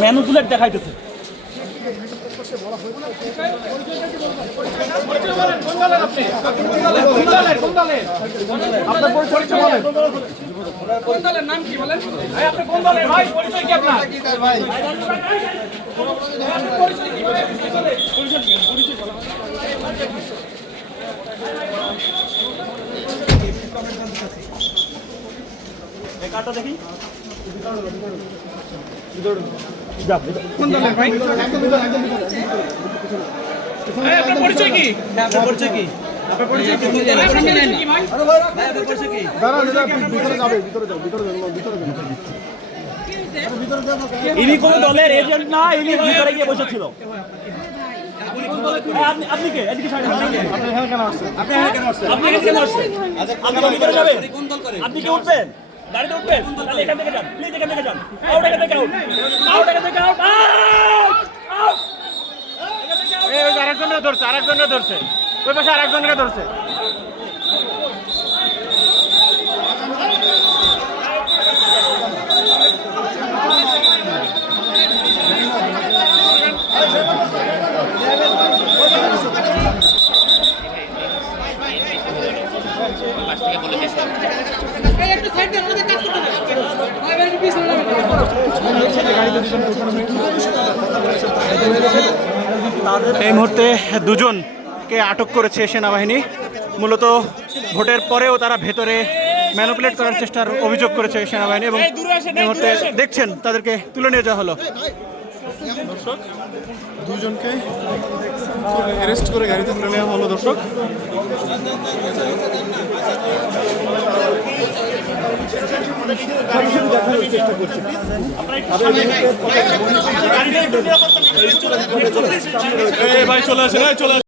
Manipulate দেখাইতেছে। আপনার পরিচয় বলেন। কোন দলের নাম কি বলেন? ভাই আপনি কোন দলের ভাই? পরিচয় কি আপনার? ভাই পরিচয় কি বলেন? পরিচয় বলেন। এই কার্ডটা দেখি। কোন দলের ভাই? আপনার পরিচয় কি? আপনার পরিচয় কি? আপনার পরিচয় কি? ভাই আপনার পরিচয় কি? দাঁড়ান ভিতরে যাবে, ভিতরে যাও, ভিতরে যাও, ভিতরে যাও। ইনি কোন দলের এজেন্ট না, ইনি ভিতরে গিয়ে বসেছিল। আপনি কে? এদিকে সাইড আপনি এখানে কেন আসছেন? আপনি এখানে কেন আসছেন? আপনি এখানে কেন আসছেন? আপনি ভিতরে যাবেন? কোন দল করে? আপনি কি উঠবেন? গাড়িতে উঠবেন? তাহলে এখান থেকে যান, প্লিজ এখান থেকে যান। আউট, এখান থেকে আউট, আউট, এখান থেকে আউট, আউট। এই আরেকজনকে ধরছে, আরেকজনকে ধরছে, ওই পাশে আরেকজনকে ধরছে। এই মুহূর্তে দুজনকে আটক করেছে সেনাবাহিনী। মূলত ভোটের পরেও তারা ভেতরে ম্যানিপুলেট করার চেষ্টার অভিযোগ করেছে সেনাবাহিনী এবং এই মুহূর্তে দেখছেন তাদেরকে তুলে নিয়ে যাওয়া হলো। দর্শক দুজনকে অ্যারেস্ট করে গাড়িতে তুলে নেওয়া হলো। দর্শক ভাই চলে আসেন, চলে আসেন।